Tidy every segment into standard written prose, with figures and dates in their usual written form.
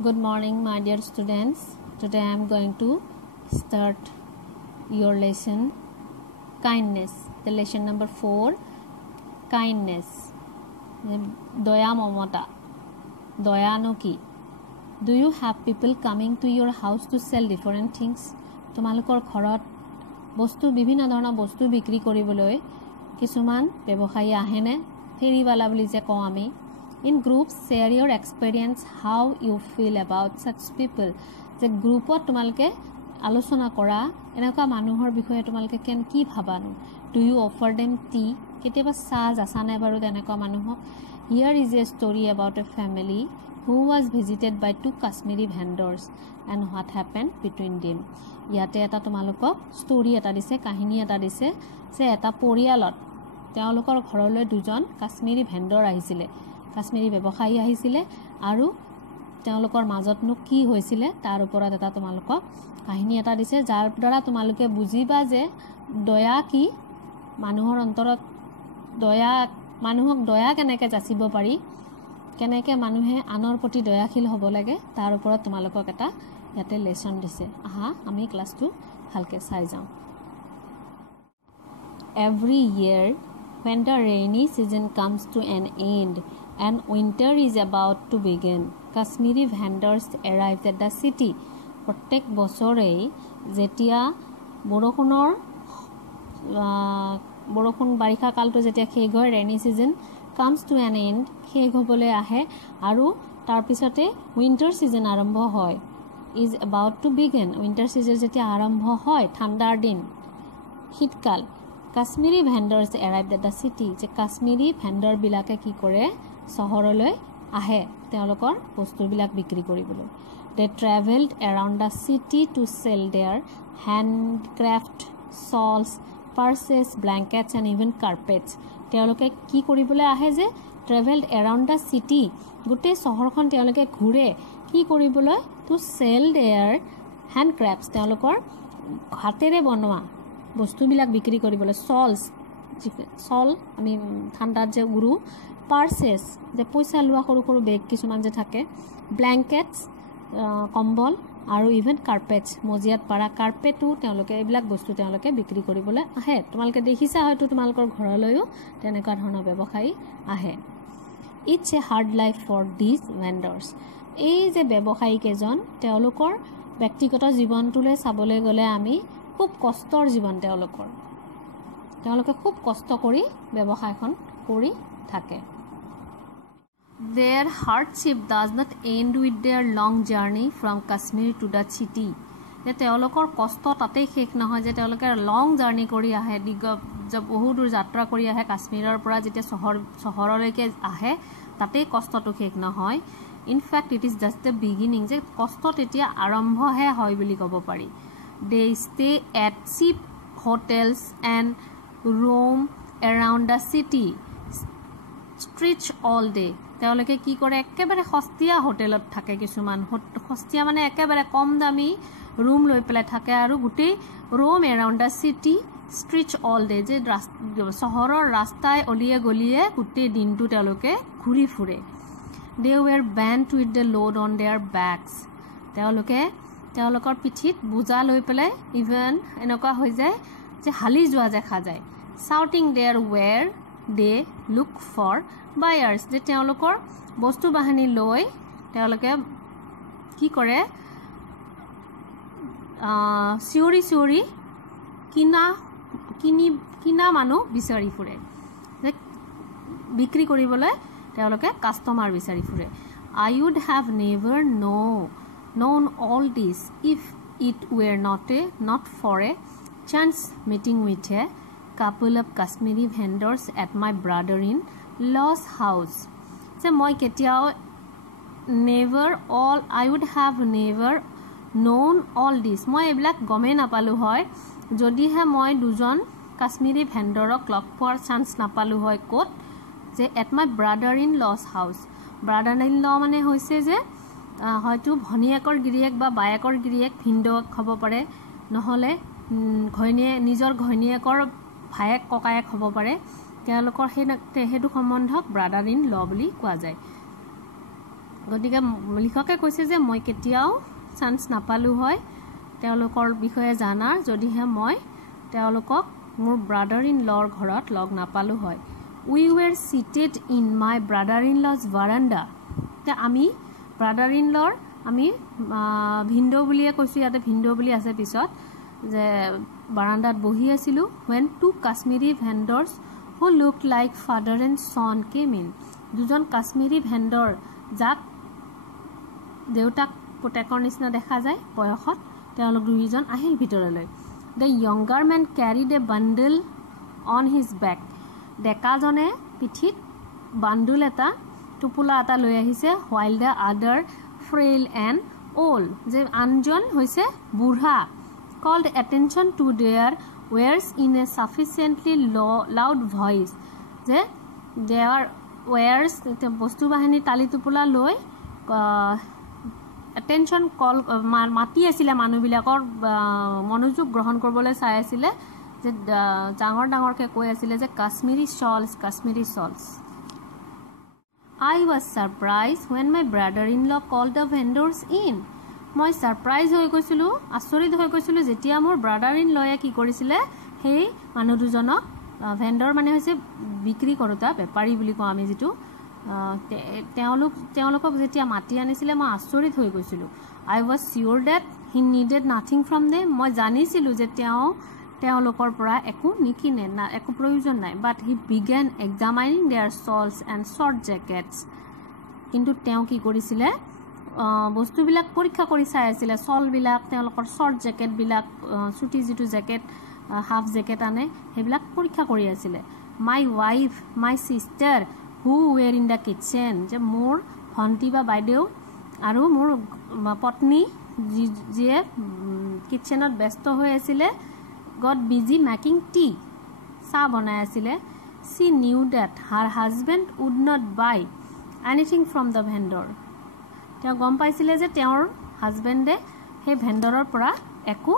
Good morning, my dear students. Today I am going to start your lesson kindness. The lesson number 4, kindness. Doya momota. Doya no ki. Do you have people coming to your house to sell different things? তোমালোকৰ ঘৰত বস্তু বিভিন্ন ধৰণৰ বস্তু বিক্ৰী কৰিবলৈ কিছুমান ব্যৱসায়ী আহেনে? ফেৰিৱালা বুলি যে কওঁ আমি। In groups, share your experience, how you feel about such people. যে গ্ৰুপত তোমালোকে আলোচনা কৰা এনেকুৱা মানুহৰ বিষয়ে তোমালোকে কি ভাবানো? Do you offer them tea? কেতিয়াবা চাহ জাছানে বাৰু তেনেকুৱা মানুহক? Here is a story about a family who was visited by 2 Kashmiri vendors and what happened between them. ইয়াতে এটা তোমালোকক ষ্টৰী এটা দিছে, কাহিনী এটা দিছে যে এটা পৰিয়ালত তেওঁলোকৰ ঘৰলৈ দুজন কাশ্মীৰী ভেণ্ডৰ আহিছিলে, কাশ্মীৰী ব্যৱসায়ী আহিছিলে আৰু তেওঁলোকৰ মাজতনো কি হৈছিলে তাৰ ওপৰত এটা তোমালোকক কাহিনী এটা দিছে, যাৰ দ্বাৰা তোমালোকে বুজিবা যে দয়া কি, মানুহৰ অন্তৰত দয়া, মানুহক দয়া কেনেকৈ যাচিব পাৰি, কেনেকৈ মানুহে আনৰ প্ৰতি দয়াশীল হ'ব লাগে, তাৰ ওপৰত তোমালোকক এটা ইয়াতে লেসন দিছে। আহা আমি ক্লাসটো ভালকে চাই যাওঁ। Every year when the rainy season comes to an end and winter is about to begin, Kashmiri vendors arrive at the city. প্ৰত্যেক বছৰেই যেতিয়া বৰষুণ বাৰিষা কালটো যেতিয়া শেষ হয়, ৰেইনি সিজন comes to an end, শেষ হ'বলৈ আহে আৰু তাৰ পিছতে উইন্টাৰ সিজন আৰম্ভ হয়। is about to begin, winter season যেতিয়া আৰম্ভ হয়, ঠাণ্ডাৰ দিন, শীতকাল, Kashmiri vendors arrived at the city, যে কাশ্মীৰী ভেণ্ডৰ বিলাকে কি কৰে, চহৰলৈ আহে তেওঁলোকৰ বস্তুবিলাক বিক্ৰী কৰিবলৈ। They traveled around the city to sell their handcraft, shawls, purses, blankets and even carpets. তেওঁলোকে কি কৰিবলৈ আহে যে traveled around the city, গোটেই চহৰখন তেওঁলোকে ঘূৰে কি কৰিবলৈ, to sell their handcrafts, তেওঁলোকৰ হাতেৰে বনোৱা বস্তুবিলাক বিক্ৰী কৰিবলৈ। শল আমি ঠাণ্ডাত যে উৰু, পাৰ্চেছ যে পইচা লোৱা সৰু সৰু বেগ কিছুমান যে থাকে, ব্লেংকেটছ কম্বল আৰু ইভেন কাৰ্পেটছ মজিয়াত পাৰা কাৰ্পেটো তেওঁলোকে এইবিলাক বস্তু তেওঁলোকে বিক্ৰী কৰিবলৈ আহে। তোমালোকে দেখিছা হয়তো তোমালোকৰ ঘৰলৈও তেনেকুৱা ধৰণৰ ব্যৱসায়ী আহে। It's a hard life for these vendors. এই যে ব্যৱসায়ী কেজন তেওঁলোকৰ ব্যক্তিগত জীৱনটোলৈ চাবলৈ গ'লে আমি খুব কষ্টৰ জীৱন তেওঁলোকে খুব কষ্ট কৰি ব্যৱসায়খন কৰি থাকে। Their hardship does not end with their long journey from Kashmir to the city. যে তেওঁলোকৰ কষ্ট তাতেই শেষ নহয়, যে তেওঁলোকে লং জাৰ্ণি কৰি আহে, বহু দূৰ যাত্ৰা কৰি আহে কাশ্মীৰৰ পৰা যেতিয়া চহৰলৈকে আহে, তাতেই কষ্টটো শেষ নহয়। In fact, it is just the beginning, যে কষ্ট তেতিয়া আৰম্ভহে হয় বুলি ক'ব পাৰি। They stay at cheap hotels and roam around the city streets all day. তেওঁলোকে কি কৰে, একেবাৰে সস্তীয়া হোটেলত থাকে, কিছুমান সস্তীয়া মানে একেবাৰে কম দামী ৰুম লৈ পেলাই থাকে আৰু গোটেই roam around the city streets all day, যে চহৰৰ ৰাস্তাই অলিয়ে গলিয়ে গোটেই দিনটো তেওঁলোকে ঘূৰি ফুৰে। They were bent with the load on their backs. তেওঁলোকে তেওঁলোকৰ পিঠিত বোজা লৈ পেলাই ইভেন এনেকুৱা হৈ যায় যে হালি যোৱা দেখা যায়। Shouting there where they look for buyers, যে তেওঁলোকৰ বস্তু বাহিনী লৈ তেওঁলোকে কি কৰে, চিঞৰি কিনা মানুহ বিচাৰি ফুৰে, যে বিক্ৰী কৰিবলৈ তেওঁলোকে কাষ্টমাৰ বিচাৰি ফুৰে। I would have never known all this if it were not for a chance meeting with a couple of Kashmiri vendors at my brother-in-law's house. যে মই কেতিয়াও I would have never known all this, মই এইবিলাক গমেই নাপালোঁ হয় যদিহে মই দুজন কাশ্মীৰী ভেণ্ডৰক লগ পোৱাৰ চান্স নাপালোঁ হয়। ক'ত, যে at my brother in law's house. Brother in law মানে হৈছে যে হয়তো ভনীয়েকৰ গিৰিয়েক বা বায়েকৰ গিৰিয়েক ভিনদেউক হ'ব পাৰে, নহ'লে নিজৰ ঘৈণীয়েকৰ ভায়েক ককায়েক হ'ব পাৰে, তেওঁলোকৰ সেইটো সম্বন্ধক ব্ৰাদাৰ ইন ল বুলি কোৱা যায়। গতিকে লিখকে কৈছে যে মই কেতিয়াও চান্স নাপালো হয় তেওঁলোকৰ বিষয়ে জানাৰ যদিহে মই তেওঁলোকক মোৰ ব্ৰাদাৰ ইন লৰ ঘৰত লগ নাপালো হয় we were seated in my brother-in-law's veranda তে আমি brother-in-law আমি ভিন্ডো বুলিয়ে কৈছো ইয়াতে ভিন্ডো বুলি আছে পিছত যে বাৰান্দাত বহি আছিলো when two Kashmiri vendors who looked like father and son came in দুজন কাশ্মীৰী ভেণ্ডৰ যাক দেউতাক পুতেকৰ নিচিনা দেখা যায় বয়সত তেওঁলোক দুইজন আহিল ভিতৰলৈ the younger man carried a bundle on his back ডেকাজনে পিঠিত বান্ডুল এটা টুপুলা এটা লৈ আহিছে while the other frail and old যে আনজন হৈছে বুঢ়া called attention to their wares in a sufficiently loud voice যে their wares বস্তু বাহিনী টালি টুপুলা লৈ attention call মাতি আছিলে মানুহবিলাকৰ মনোযোগ গ্ৰহণ কৰিবলৈ চাই আছিলে যে ডাঙৰ ডাঙৰকে কৈ আছিলে যে Kashmiri shawls I was surprised when my brother-in-law called the vendors in মই সারপ্রাইজ হৈ গৈছিলো আচৰিত হৈ গৈছিলো যেতিয়া মোৰ brother-in-law কি কৰিছিলে সেই মানুহ দুজনক ভেণ্ডৰ মানে হৈছে বিক্ৰী কৰোতা বেপাৰী বুলি কওঁ আমি যেটো তেওঁলোকক যেতিয়া মাতি আনিছিলে মই আচৰিত হৈ গৈছিলো I was sure that he needed nothing from them মই জানিছিলো যে তেওঁলোকৰ পৰা একো নিকিনে না একো প্ৰয়োজন নাই but he began examining their shawls and short jackets কিন্তু তেওঁ কি কৰিছিলে বস্তুবিলাক পৰীক্ষা কৰি চাই আছিল শল বিলাক তেওঁলোকৰ শৰ্ট জেকেট বিলাক ছুটি যেটো জেকেট হাফ জেকেট আনে হেবিলাক পৰীক্ষা কৰি আছিল my wife my sister who were in the kitchen যে মোৰ ভন্টি বা বাইদেউ আৰু মোৰ পত্নী যিয়ে কিচেনত ব্যস্ত হৈ আছিল got busy making tea চাহ বনাই আছিল she knew that her husband would not buy anything from the vendor তেওঁ গম পাইছিলে যে তেওঁৰ হাজবেণ্ডে হে ভেণ্ডৰৰ পৰা একো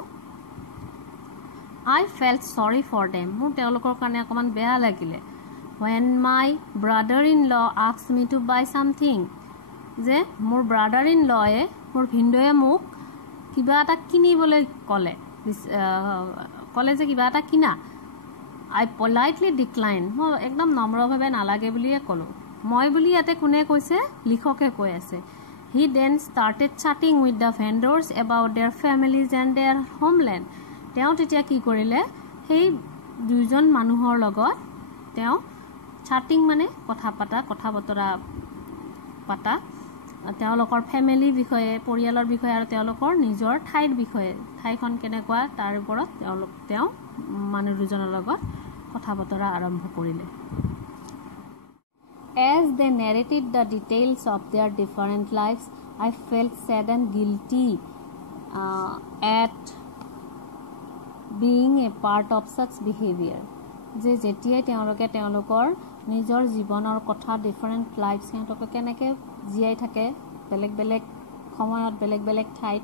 I felt sorry for them মোৰ তেওঁলোকৰ কাৰণে অকমান বেয়া লাগিলে when my brother-in-law asked me to buy something যে মোৰ brother-in-law মোৰ ভিন্দয়ে মোক কিবা এটা কিনিবলৈ কলে যে কিবা এটা কিনা I politely declined মই একদম নম্ৰভাৱে নালাগে বুলিয়ে কলো মই বুলি ইয়াতে কোনে কৈছে লিখকে কৈ আছে He then started chatting with the vendors about their families and their homeland. তেওঁ তেতিয়া কি কৰিলে সেই দুইজন মানুহৰ লগত তেওঁ chatting মানে কথা বতৰা পাতা তেওঁলোকৰ ফ্যামিলি বিষয়ে পৰিয়ালৰ বিষয়ে আৰু তেওঁলোকৰ নিজৰ ঠাইৰ বিষয়ে ঠাইখন কেনেকুৱা তাৰ ওপৰত তেওঁ মানুহ দুজনৰ লগত কথা বতৰা আৰম্ভ কৰিলে As they narrated the details of their different lives, I felt sad and guilty at being a part of such behavior. যে যেতিয়াই তেওঁলোকৰ নিজৰ জীৱনৰ কথা different lives সিহঁতক কেনেকৈ জীয়াই থাকে বেলেগ সময়ত বেলেগ ঠাইত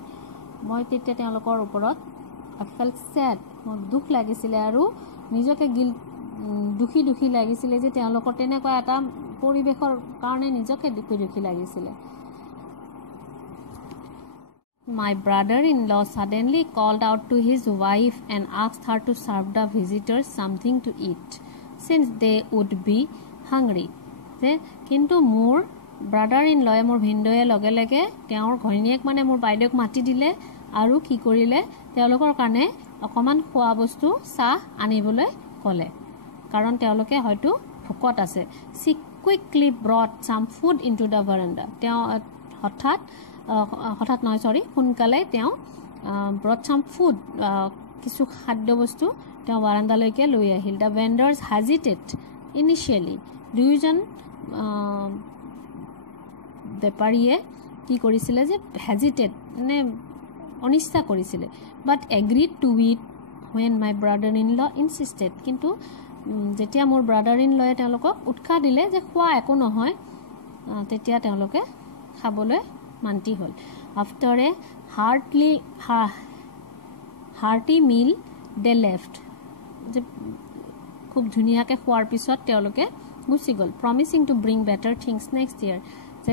মই তেতিয়া তেওঁলোকৰ ওপৰত I felt sad মোৰ দুখ লাগিছিল আৰু নিজকে দুখী লাগিছিল যে তেওঁলোকৰ তেনেকুৱা এটা পৰিবেশৰ কাৰণে নিজকে দুখী লাগিছিল My brother-in-law suddenly called out to his wife and asked her to serve the visitors something to eat since they would be hungry কিন্তু মোৰ brother-in-law মোৰ ভিন্দয়ে লগে তেওঁৰ ঘৈণীয়েক মানে মোৰ বাইদেউক মাতি দিলে আৰু কি কৰিলে তেওঁলোকৰ কাৰণে অকমান খোৱা বস্তু চাহ আনিবলৈ ক'লে কাৰণ তেওঁলোকে হয়তো ভোকত আছে She quickly brought some food into the veranda তেওঁ হঠাৎ নহয় সোনকালে তেওঁ brought some food কিছু খাদ্য বস্তু তেওঁ বাৰান্দালৈকে লৈ আহিল The vendors hesitated initially দুইজন বেপাৰীয়ে কি কৰিছিলে যে হেজিটেট মানে অনিচ্ছা কৰিছিলে but agreed to it when my brother-in-law insisted কিন্তু যেতিয়া মোৰ brother-in-law তেওঁলোকক উৎসাহ দিলে যে খোৱা একো নহয় তেতিয়া তেওঁলোকে খাবলৈ মান্তি হল after a hearty meal they left যে খুব ধুনিয়াকে খোৱাৰ পিছত তেওঁলোকে গুচি গল promising to bring better things next year যে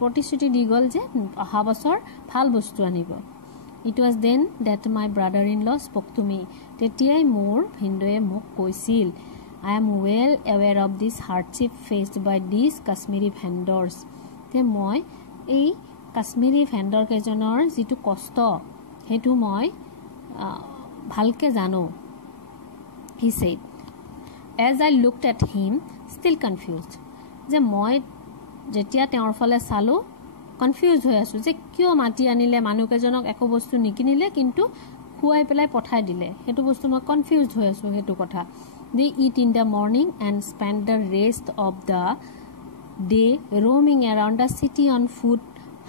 প্ৰতিশ্ৰুতি দি গ'ল যে অহা বছৰ ভাল বস্তু আনিব। It was then that my brother-in-law spoke to me. তেতিয়াই মোৰ ভিনদেউৱে মোক কৈছিল, I am well aware of this hardship faced by these Kashmiri vendors. তে মই এই কাশ্মীৰী ভেণ্ডৰ কেইজনৰ যিটো কষ্ট সেইটো মই ভালকে জানো। He said, as I looked at him, still confused. যে মই যেতিয়া তেওঁৰ ফালে চালো কনফিউজ হৈ আছো যে কিয় মাটি আনিলে মানুহকেইজনক একো বস্তু নিকিনিলে কিন্তু খুৱাই পেলাই পঠাই দিলে, সেইটো বস্তু মই কনফিউজ হৈ আছো সেইটো কথা। They eat in the morning and spend the rest of the day roaming around the city on foot,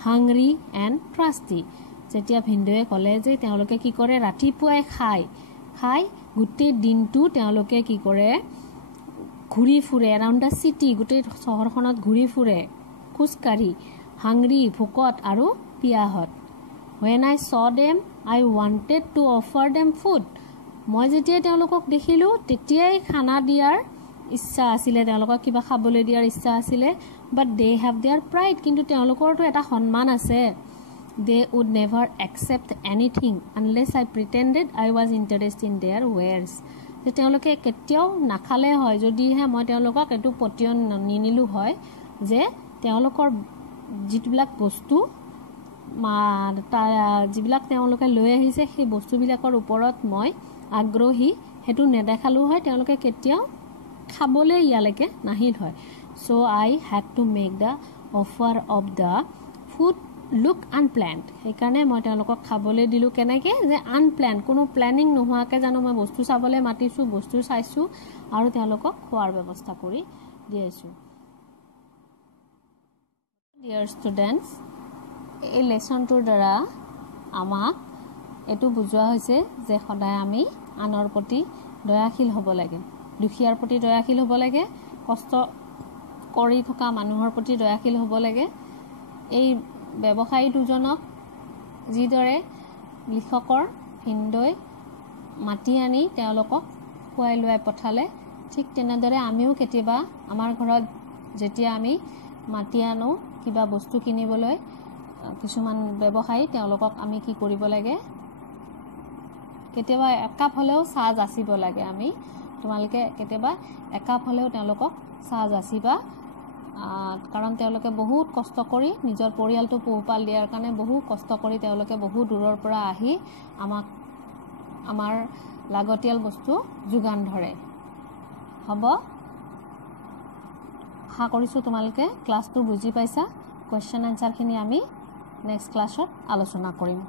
hungry and thirsty. যেতিয়া ভিনদেউৱে ক'লে যে তেওঁলোকে কি কৰে ৰাতিপুৱাই খাই গোটেই দিনটো তেওঁলোকে কি কৰে ঘূৰি ফুৰে এৰাউণ্ড দ্য চিটি, গোটেই চহৰখনত ঘূৰি ফুৰে খোজকাঢ়ি, হাংৰি ভোকত আৰু পিয়াহত। When I saw them, I wanted to offer them food. মই যেতিয়া তেওঁলোকক দেখিলোঁ তেতিয়াই খানা দিয়াৰ ইচ্ছা আছিলে, তেওঁলোকক কিবা খাবলৈ দিয়াৰ ইচ্ছা আছিলে। But they have their pride. কিন্তু তেওঁলোকৰতো এটা সন্মান আছে। They would never accept anything unless I pretended I was interested in their wares. যে তেওঁলোকে কেতিয়াও নাখালে হয় যদিহে মই তেওঁলোকক এইটো পতিয়ন নিনিলো হয় যে তেওঁলোকৰ যিবিলাক বস্তু যিবিলাক তেওঁলোকে লৈ আহিছে সেই বস্তুবিলাকৰ ওপৰত মই আগ্ৰহী সেইটো নেদেখালো হয়, তেওঁলোকে কেতিয়াও খাবলৈ ইয়ালৈকে নাহিল হয়। So I had to make the offer of the food look unplanned. সেইকাৰণে মই তেওঁলোকক খাবলৈ দিলোঁ কেনেকৈ যে আনপ্লেন, কোনো প্লেনিং নোহোৱাকৈ জানো মই বস্তু চাবলৈ মাতিছোঁ, বস্তু চাইছোঁ আৰু তেওঁলোকক খোৱাৰ ব্যৱস্থা কৰি দি আছোঁ। ডিয়াৰ ষ্টুডেণ্টছ, এই লেচনটোৰ দ্বাৰা আমাক এইটো বুজোৱা হৈছে যে সদায় আমি আনৰ প্ৰতি দয়াশীল হ'ব লাগে, দুখীয়াৰ প্ৰতি দয়াশীল হ'ব লাগে, কষ্ট কৰি থকা মানুহৰ প্ৰতি দয়াশীল হ'ব লাগে। এই ব্যৱসায়ী দুজনক যিদৰে লিখকৰ ভিনদেউৱে মাতি আনি তেওঁলোকক খুৱাই লোৱাই পঠালে, ঠিক তেনেদৰে আমিও কেতিয়াবা আমাৰ ঘৰত যেতিয়া আমি মাতি আনো কিবা বস্তু কিনিবলৈ কিছুমান ব্যৱসায়ী, তেওঁলোকক আমি কি কৰিব লাগে, কেতিয়াবা একাপ হ'লেও চাহ যাচিব লাগে। আমি তোমালোকে কেতিয়াবা একাপ হ'লেও তেওঁলোকক চাহ যাচিবা, কাৰণ তেওঁলোকে বহুত কষ্ট কৰি নিজৰ পৰিয়ালটো পোহপাল দিয়াৰ কাৰণে বহু কষ্ট কৰি তেওঁলোকে বহু দূৰৰ পৰা আহি আমাক আমাৰ লাগতিয়াল বস্তু যোগান ধৰে। হ'ব, আশা কৰিছোঁ তোমালোকে ক্লাছটো বুজি পাইছা। কুৱেশ্যন এনচাৰখিনি আমি নেক্সট ক্লাছত আলোচনা কৰিম।